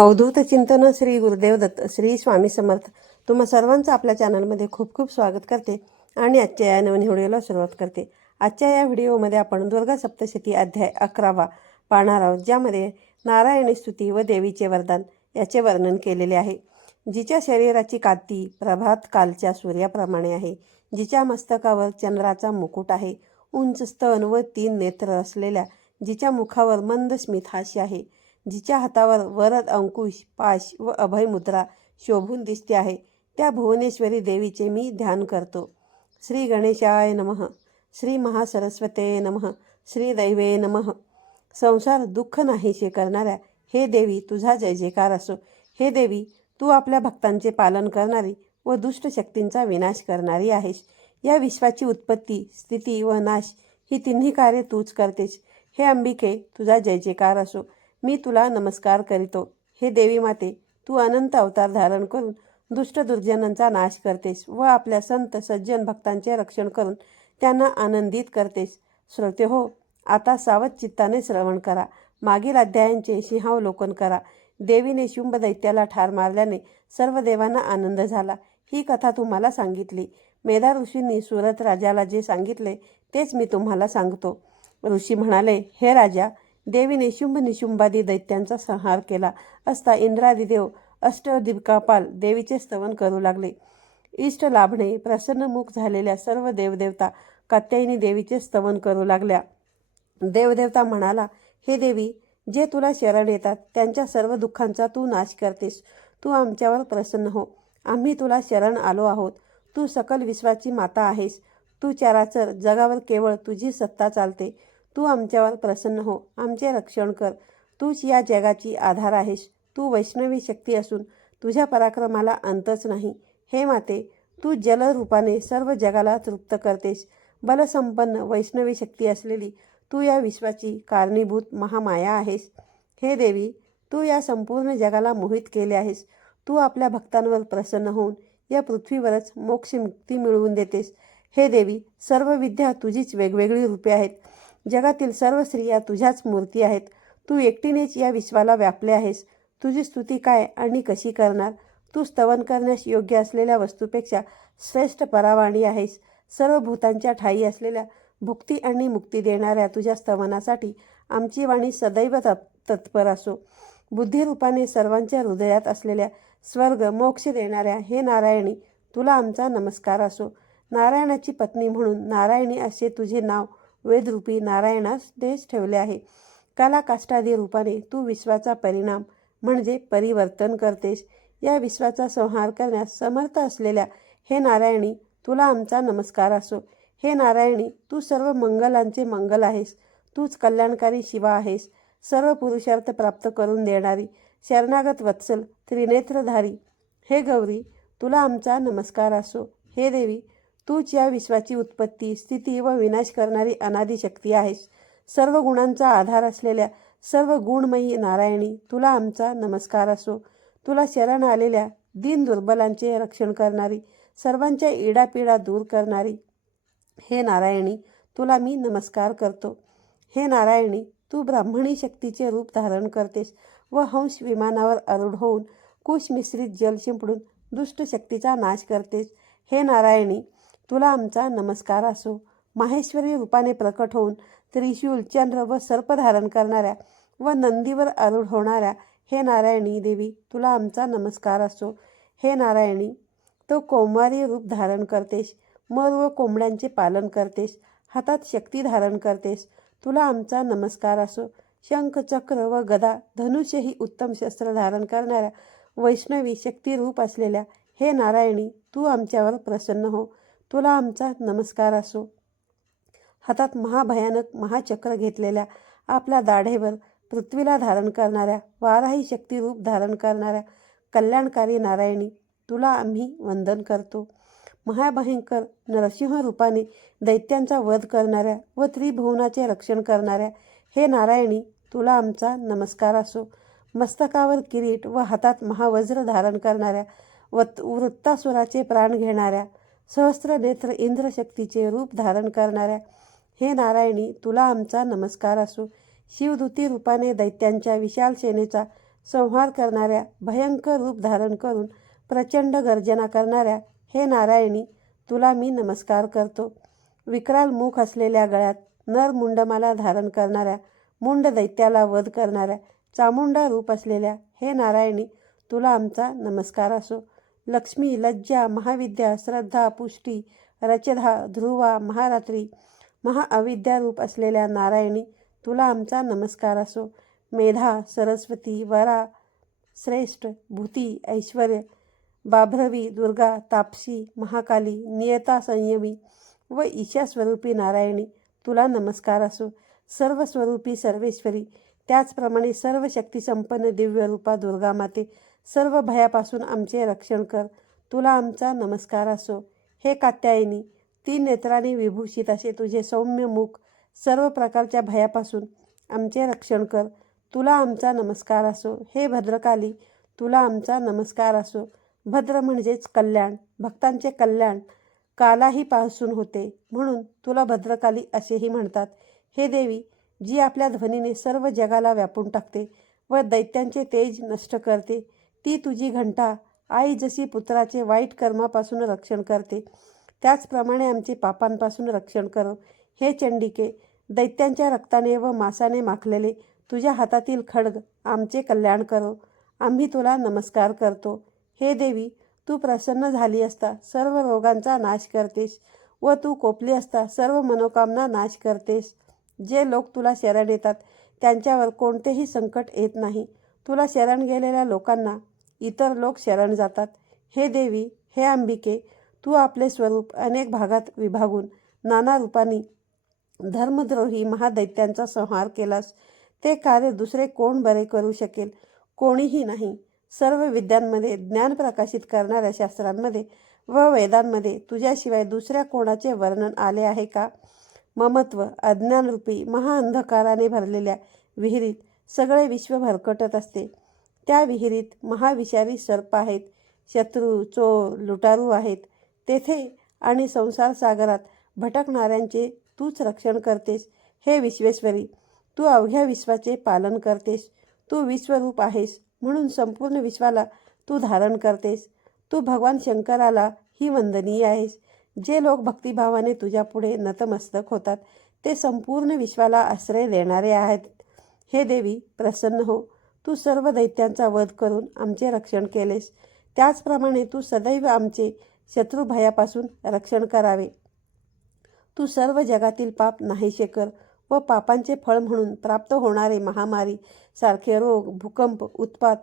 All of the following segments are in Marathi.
अवधूत चिंतन श्री गुरुदेव दत्त श्री स्वामी समर्थ. तुम्हा सर्वांचं आपल्या चॅनलमध्ये खूप खूप स्वागत करते आणि आजच्या या नवीन व्हिडिओला सुरुवात करते. आजच्या या व्हिडिओमध्ये आपण दुर्गा सप्तशती अध्याय 11 पाहणार आहोत, ज्यामध्ये नारायणी स्तुती व देवीचे वरदान याचे वर्णन केलेले आहे. जिच्या शरीराची कांती प्रभात कालच्या सूर्याप्रमाणे आहे, जिच्या मस्तकावर चंद्राचा मुकुट आहे, उंच स्तन व 3 नेत्र असलेल्या, जिच्या मुखावर मंद स्मित हास्य आहे, जिच्या हातावर वरद अंकुश पाश व अभय मुद्रा शोभून दिसते आहे, त्या भुवनेश्वरी देवीचे मी ध्यान करतो. श्री गणेशाय नमः. श्री महासरस्वते नमः. श्री दैवे नमः. संसार दुःख नाहीसे करणाऱ्या हे देवी तुझा जय जयकार असो. हे देवी, तू आपल्या भक्तांचे पालन करणारी व दुष्ट शक्तींचा विनाश करणारी आहेस. या विश्वाची उत्पत्ती स्थिती व नाश ही तिन्ही कार्य तूच करतेस. हे अंबिके, तुझा जय जयकार असो. मी तुला नमस्कार करीतो. हे देवी माते, तू अनंत अवतार धारण करून दुष्ट दुर्जनांचा नाश करतेस व आपल्या संत सज्जन भक्तांचे रक्षण करून त्यांना आनंदित करतेस. श्रोते हो, आता सावध चित्ताने श्रवण करा. मागील अध्यायांचे सिंहावलोकन करा. देवीने शुंभ दैत्याला ठार मारल्याने सर्व देवांना आनंद झाला. ही कथा तुम्हाला सांगितली. मेधा ऋषींनी सुरत राजाला जे सांगितले तेच मी तुम्हाला सांगतो. ऋषी म्हणाले, हे राजा, देवीने शुंभ निशुंभादी दैत्यांचा संहार केला असता इंद्रादिदेव अष्टदिक्पाल देवीचे स्तवन करू लागले. इष्ट लाभणे प्रसन्नमुख झालेल्या सर्व देवदेवता कात्यायनी देवीचे स्तवन करू लागल्या. देवदेवता म्हणाला, हे देवी, जे तुला शरण येतात त्यांच्या सर्व दुःखांचा तू नाश करतेस. तू आमच्यावर प्रसन्न हो. आम्ही तुला शरण आलो आहोत. तू सकल विश्वाची माता आहेस. तू चराचर जगावर केवळ तुझी सत्ता चालते. तू आमच्यावर प्रसन्न हो. आमचे रक्षण कर. तूच या जगाची आधार आहेस. तू वैष्णवी शक्ती असून तुझ्या पराक्रमाला अंतच नाही. हे माते, तू जलरूपाने सर्व जगाला तृप्त करतेस. बलसंपन्न वैष्णवी शक्ती असलेली तू या विश्वाची कारणीभूत महामाया आहेस. हे देवी, तू या संपूर्ण जगाला मोहित केले आहेस. तू आपल्या भक्तांवर प्रसन्न होऊन या पृथ्वीवरच मोक्षमुक्ती मिळवून देतेस. हे देवी, सर्व विद्या तुझीच वेगवेगळी रूपे आहेत. जगातील सर्व स्त्रिया तुझ्याच मूर्ती आहेत. तू एकटीनेच या विश्वाला व्यापले आहेस. तुझी स्तुती काय आणि कशी करणार? तू स्तवन करण्यास योग्य असलेल्या वस्तूपेक्षा श्रेष्ठ परावाणी आहेस. सर्व भूतांच्या ठायी असलेल्या भुक्ती आणि मुक्ती देणाऱ्या तुझ्या स्तवनासाठी आमची वाणी सदैव तत्पर असो. बुद्धिरूपाने सर्वांच्या हृदयात असलेल्या स्वर्ग मोक्ष देणाऱ्या हे नारायणी, तुला आमचा नमस्कार असो. नारायणाची पत्नी म्हणून नारायणी असे तुझे नाव वेदरूपी नारायणास देश ठेवले आहे. काला काष्टादी रूपाने तू विश्वाचा परिणाम म्हणजे परिवर्तन करतेस. या विश्वाचा संहार करण्यास समर्थ असलेल्या हे नारायणी, तुला आमचा नमस्कार असो. हे नारायणी, तू सर्व मंगलांचे मंगल आहेस. तूच कल्याणकारी शिवा आहेस. सर्व पुरुषार्थ प्राप्त करून देणारी शरणागत वत्सल त्रिनेत्रधारी हे गौरी, तुला आमचा नमस्कार असो. हे देवी, तूच या विश्वाची उत्पत्ती स्थिती व विनाश करणारी अनादी शक्ती आहेस. सर्व गुणांचा आधार असलेल्या सर्व गुणमयी नारायणी, तुला आमचा नमस्कार असो. तुला शरण आलेल्या दीन दुर्बलांचे रक्षण करणारी, सर्वांच्या इडापिडा दूर करणारी हे नारायणी, तुला मी नमस्कार करतो. हे नारायणी, तू ब्राह्मणी शक्तीचे रूप धारण करतेस व हंस विमानावर आरूढ होऊन कुश मिश्रित जल शिंपडून दुष्ट शक्तीचा नाश करतेस. हे नारायणी, तुला आमचा नमस्कार असो. माहेश्वरी रूपाने प्रकट होऊन त्रिशूल चंद्र व सर्प धारण करणाऱ्या व नंदीवर आरूढ होणाऱ्या हे नारायणी देवी, तुला आमचा नमस्कार असो. हे नारायणी, तो कौमारी रूप धारण करतेस. मोर व कोंबड्यांचे पालन करतेस. हातात शक्ती धारण करतेस. तुला आमचा नमस्कार असो. शंख चक्र व गदा धनुष्य ही उत्तम शस्त्र धारण करणाऱ्या वैष्णवी शक्ती रूप असलेल्या हे नारायणी, तू आमच्यावर प्रसन्न हो. तुला आमचा नमस्कार असो. हातात महाभयानक महाचक्र घेतलेल्या, आपल्या दाढेवर पृथ्वीला धारण करणाऱ्या वाराही शक्ती रूप धारण करणाऱ्या कल्याणकारी नारायणी, तुला आम्ही वंदन करतो. महाभयंकर नरसिंह रूपाने दैत्यांचा वध करणाऱ्या व त्रिभुवनाचे रक्षण करणाऱ्या हे नारायणी, तुला आमचा नमस्कार असो. मस्तकावर किरीट व हातात महावज्र धारण करणाऱ्या वृत्तासुराचे प्राण घेणाऱ्या सहस्त्र नेत्र इंद्रशक्तीचे रूप धारण करणाऱ्या हे नारायणी, तुला आमचा नमस्कार असो. शिवदूती रूपाने दैत्यांच्या विशाल सेनेचा संहार करणाऱ्या, भयंकर रूप धारण करून प्रचंड गर्जना करणाऱ्या हे नारायणी, तुला मी नमस्कार करतो. विक्राल मुख असलेल्या गळ्यात नर मुंडमाला धारण करणाऱ्या, मुंड दैत्याला वध करणाऱ्या, चामुंडा रूप असलेल्या हे नारायणी, तुला आमचा नमस्कार असो. लक्ष्मी, लज्जा, महाविद्या, श्रद्धा, पुष्टी, रचधा, ध्रुवा, महारात्री, महाअविद्या रूप असलेल्या नारायणी, तुला आमचा नमस्कार असो. मेधा, सरस्वती, वरा, श्रेष्ठ, भूती, ऐश्वर, बाभ्रवी, दुर्गा, तापसी, महाकाली, नियता, संयमी व ईशा स्वरूपी नारायणी, तुला नमस्कार असो. सर्व स्वरूपी सर्वेश्वरी, त्याचप्रमाणे सर्व शक्तिसंपन्न दिव्य रूपा दुर्गा माते, सर्व भयापासून आमचे रक्षण कर, तुला आमचा नमस्कार असो. हे कात्यायनी, 3 नेत्रांनी विभूषित असे तुझे सौम्य मुख, सर्व प्रकारच्या भयापासून आमचे रक्षण कर, तुला आमचा नमस्कार असो. हे भद्रकाली, तुला आमचा नमस्कार असो. भद्र म्हणजेच कल्याण, भक्तांचे कल्याण कालाही पासून होते, म्हणून तुला भद्रकाली असेही म्हणतात. हे देवी, जी आपल्या ध्वनीने सर्व जगाला व्यापून टाकते व दैत्यांचे तेज नष्ट करते, ती तुझी घंटा आई जशी पुत्राचे वाईट कर्मापासून रक्षण करते, त्याचप्रमाणे आमचे पापांपासून रक्षण करो. हे चंडिके, दैत्यांच्या रक्ताने व मांसाने माखलेले तुझ्या हातातील खड्ग आमचे कल्याण करो. आम्ही तुला नमस्कार करतो. हे देवी, तू प्रसन्न झाली असता सर्व रोगांचा नाश करतेस व तू कोपली असता सर्व मनोकामना नाश करतेस. जे लोक तुला शरण येतात त्यांच्यावर कोणतेही संकट येत नाही. तुला शरण गेलेल्या लोकांना इतर लोक शरण जातात. हे देवी, हे अंबिके, तू आपले स्वरूप अनेक भागात विभागून नाना रूपांनी धर्मद्रोही महादैत्यांचा संहार केलास. ते कार्य दुसरे कोण बरे करू शकेल? कोणीही नाही. सर्व विद्यांमध्ये, ज्ञान प्रकाशित करणाऱ्या शास्त्रांमध्ये व वेदांमध्ये तुझ्याशिवाय दुसऱ्या कोणाचे वर्णन आले आहे का? ममत्व, अज्ञानरूपी महाअंधकाराने भरलेल्या विहिरीत सगळे विश्व भरकटत असते. त्या विहिरीत महाविषारी सर्प आहेत, शत्रू, चोर, लुटारू आहेत. तेथे आणि संसार सागरात भटकणाऱ्यांचे तूच रक्षण करतेस. हे विश्वेश्वरी, तू अवघ्या विश्वाचे पालन करतेस. तू विश्वरूप आहेस, म्हणून संपूर्ण विश्वाला तू धारण करतेस. तू भगवान शंकराला ही वंदनीय आहेस. जे लोक भक्तिभावाने तुझ्या पुढे नतमस्तक होतात ते संपूर्ण विश्वाला आश्रय देणारे आहेत. हे देवी, प्रसन्न हो. तू सर्व दैत्यांचा वध करून आमचे रक्षण केलेस, त्याचप्रमाणे तू सदैव आमचे शत्रुभयापासून रक्षण करावे. तू सर्व जगातील पाप नाहीसे कर व पापांचे फळ म्हणून प्राप्त होणारे महामारी सारखे रोग, भूकंप, उत्पात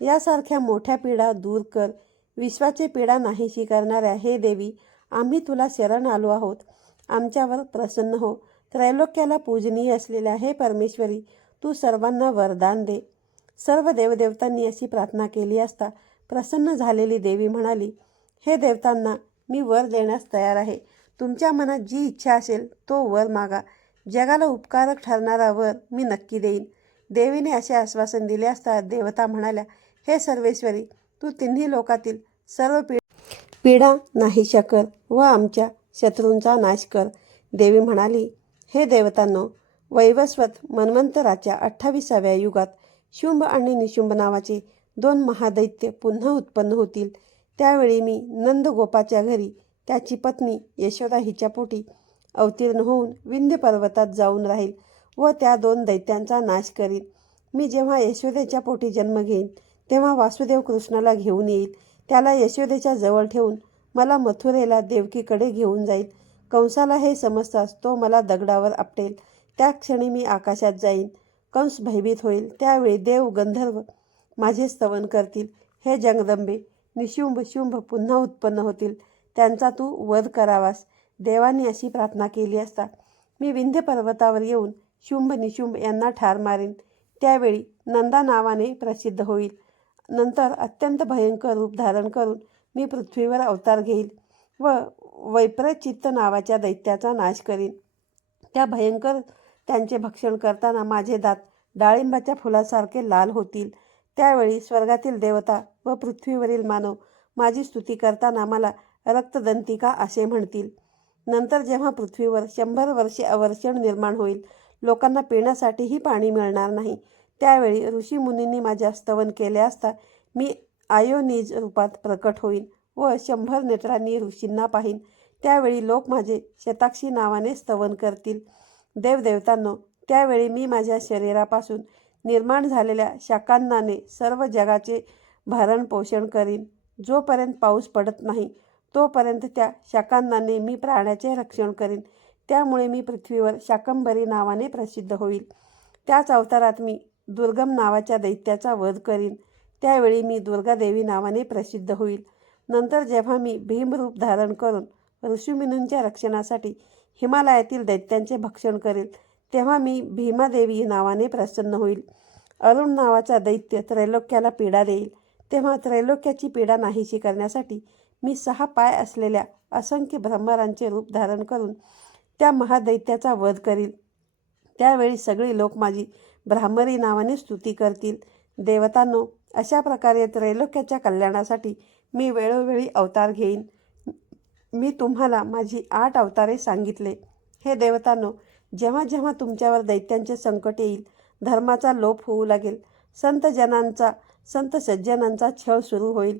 यासारख्या मोठ्या पीडा दूर कर. विश्वाचे पीडा नाहीशी करणाऱ्या हे देवी, आम्ही तुला शरण आलो आहोत. आमच्यावर प्रसन्न हो. त्रैलोक्याला पूजनीय असलेल्या हे परमेश्वरी, तू सर्वांना वरदान दे. सर्व देवदेवतांनी अशी प्रार्थना केली असता प्रसन्न झालेली देवी म्हणाली, हे देवतांना, मी वर देण्यास तयार आहे. तुमच्या मनात जी इच्छा असेल तो वर मागा. जगाला उपकारक ठरणारा वर मी नक्की देईन. देवीने असे आश्वासन दिले असता देवता म्हणाल्या, हे सर्वेश्वरी, तू तिन्ही लोकातील सर्व पीडा नाहीशा कर व आमच्या शत्रूंचा नाश कर. देवी म्हणाली, हे देवतांनो, वैवस्वत मन्वंतराच्या 28व्या युगात शुंभ आणि निशुंभ नावाचे 2 महादैत्य पुन्हा उत्पन्न होतील. त्यावेळी मी नंदगोपाच्या घरी त्याची पत्नी यशोदा हिच्या पोटी अवतीर्ण होऊन विंध्य पर्वतात जाऊन राहील व त्या 2 दैत्यांचा नाश करीन. मी जेव्हा यशोदेच्या पोटी जन्म घेईन तेव्हा वासुदेव कृष्णाला घेऊन येईल. त्याला यशोदेच्या जवळ ठेवून मला मथुरेला देवकीकडे घेऊन जाईल. कंसाला हे समजताच तो मला दगडावर आपटेल. त्या क्षणी मी आकाशात जाईन. कंस भयभीत होईल. त्यावेळी देव गंधर्व माझे स्तवन करतील. हे जगदंबे, निशुंभ शुंभ पुन्हा उत्पन्न होतील. त्यांचा तू वध करावास. देवांनी अशी प्रार्थना केली असता मी विंध्य पर्वतावर येऊन शुंभ निशुंभ यांना ठार मारेन. त्यावेळी नंदा नावाने प्रसिद्ध होईल. नंतर अत्यंत भयंकर रूप धारण करून मी पृथ्वीवर अवतार घेईल व वैप्रचित्त नावाच्या दैत्याचा नाश करीन. त्या भयंकर त्यांचे भक्षण करताना माझे दात डाळिंबाच्या फुलासारखे लाल होतील. त्यावेळी स्वर्गातील देवता व पृथ्वीवरील मानव माझी स्तुती करताना मला रक्तदंतिका असे म्हणतील. नंतर जेव्हा पृथ्वीवर 100 वर्षे अवर्षण निर्माण होईल, लोकांना पिण्यासाठीही पाणी मिळणार नाही, त्यावेळी ऋषीमुनींनी माझ्या स्तवन केले असता मी आयोनिज रूपात प्रकट होईन व 100 नेत्रांनी ऋषींना पाहीन. त्यावेळी लोक माझे शताक्षी नावाने स्तवन करतील. देवदेवतांनो, त्यावेळी मी माझ्या शरीरापासून निर्माण झालेल्या शाकांनाने सर्व जगाचे भरण पोषण करीन. जोपर्यंत पाऊस पडत नाही तोपर्यंत त्या शाकांनाने मी प्राण्याचे रक्षण करीन. त्यामुळे मी पृथ्वीवर शाकंभरी नावाने प्रसिद्ध होईल. त्याच अवतारात मी दुर्गम नावाच्या दैत्याचा वध करीन. त्यावेळी मी दुर्गादेवी नावाने प्रसिद्ध होईल. नंतर जेव्हा मी भीमरूप धारण करून ऋषीमुनींच्या रक्षणासाठी हिमालयातील दैत्यांचे भक्षण करेल तेव्हा मी भीमादेवी नावाने प्रसन्न होईल. अरुण नावाचा दैत्य त्रैलोक्याला पीडा देईल. तेव्हा त्रैलोक्याची पीडा नाहीशी करण्यासाठी मी 6 पाय असलेल्या असंख्य भ्रमरांचे रूप धारण करून त्या महादैत्याचा वध करील. त्यावेळी सगळे लोक माझी भ्रामरी नावाने स्तुती करतील. देवतांनो, अशा प्रकारे त्रैलोक्याच्या कल्याणासाठी मी वेळोवेळी अवतार घेईन. मी तुम्हाला माझी 8 अवतारे सांगितले. हे देवतांनो, जेव्हा जेव्हा तुमच्यावर दैत्यांचे संकट येईल, धर्माचा लोप होऊ लागेल, संत सज्जनांचा छळ सुरू होईल,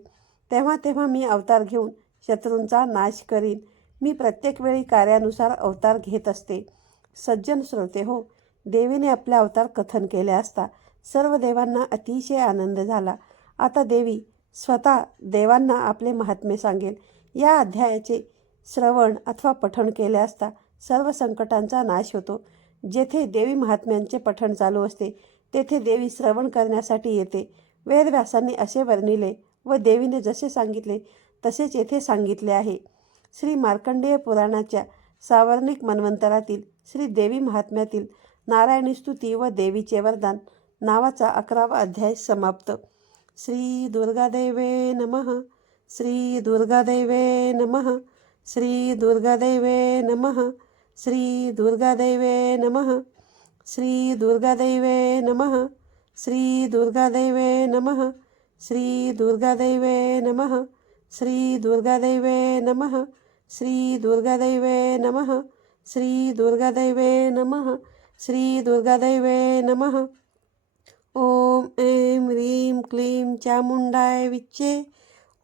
तेव्हा तेव्हा मी अवतार घेऊन शत्रूंचा नाश करीन. मी प्रत्येक वेळी कार्यानुसार अवतार घेत असते. सज्जन श्रोते हो, देवीने आपले अवतार कथन केले असता सर्व देवांना अतिशय आनंद झाला. आता देवी स्वतः देवांना आपले महात्म्य सांगेल. या अध्यायाचे श्रवण अथवा पठण केले असता सर्व संकटांचा नाश होतो. जेथे देवी महात्म्यांचे पठण चालू असते तेथे देवी श्रवण करण्यासाठी येते. वेदव्यासांनी असे वर्णिले व देवीने जसे सांगितले तसेच येथे सांगितले आहे. श्री मार्कंडेय पुराणाच्या सावर्णिक मन्वंतरातील श्री देवी महात्म्यातील नारायणी स्तुती व देवीचे वरदान नावाचा 11वा अध्याय समाप्त. श्री दुर्गादेवे नमः. श्री दुर्गादेवे नमः. श्री दुर्गादेवे नमः. श्री दुर्गादेवे नमः. श्री दुर्गादेवे नमः. श्री दुर्गादेवे नमः. श्री दुर्गादेवे नमः. श्री दुर्गादेवे नमः. श्री दुर्गादेवे नमः. श्री दुर्गादेवे नमः. श्री दुर्गादेवे नमः. ओम ऐं ह्रीं क्लीं चामुंडाय विच्चे.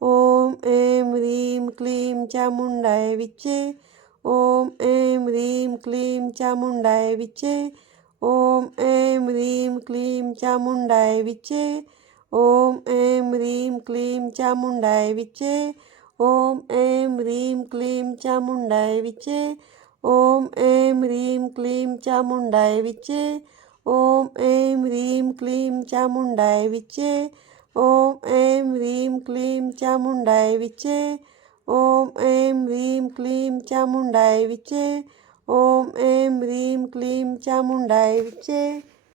ओम ऐं ह्रीं क्लीं चामुंडाय विच्चे. ओम ऐं ह्रीं क्लीं चामुंडाय विच्चे. ओम ऐं ह्रीं क्लीं चामुंडाय विच्चे. ओम ऐं ह्रीं क्लीं चामुंडाय विच्चे. ओम ऐं ह्रीं क्लीं चामुंडाय विच्चे. ओम ऐं ह्रीं क्लीं चामुंडाय विच्चे. ओम ऐं ह्रीं क्लीं चामुंडाय विच्चे. ओम ऐं ह्रीं क्लीं चामुंडाय विच्चे. ओम ऐं ह्रीं क्लीं चामुंडाय विच्चे. ओम ऐं ह्रीं क्लीं चामुंडाय विच्चे.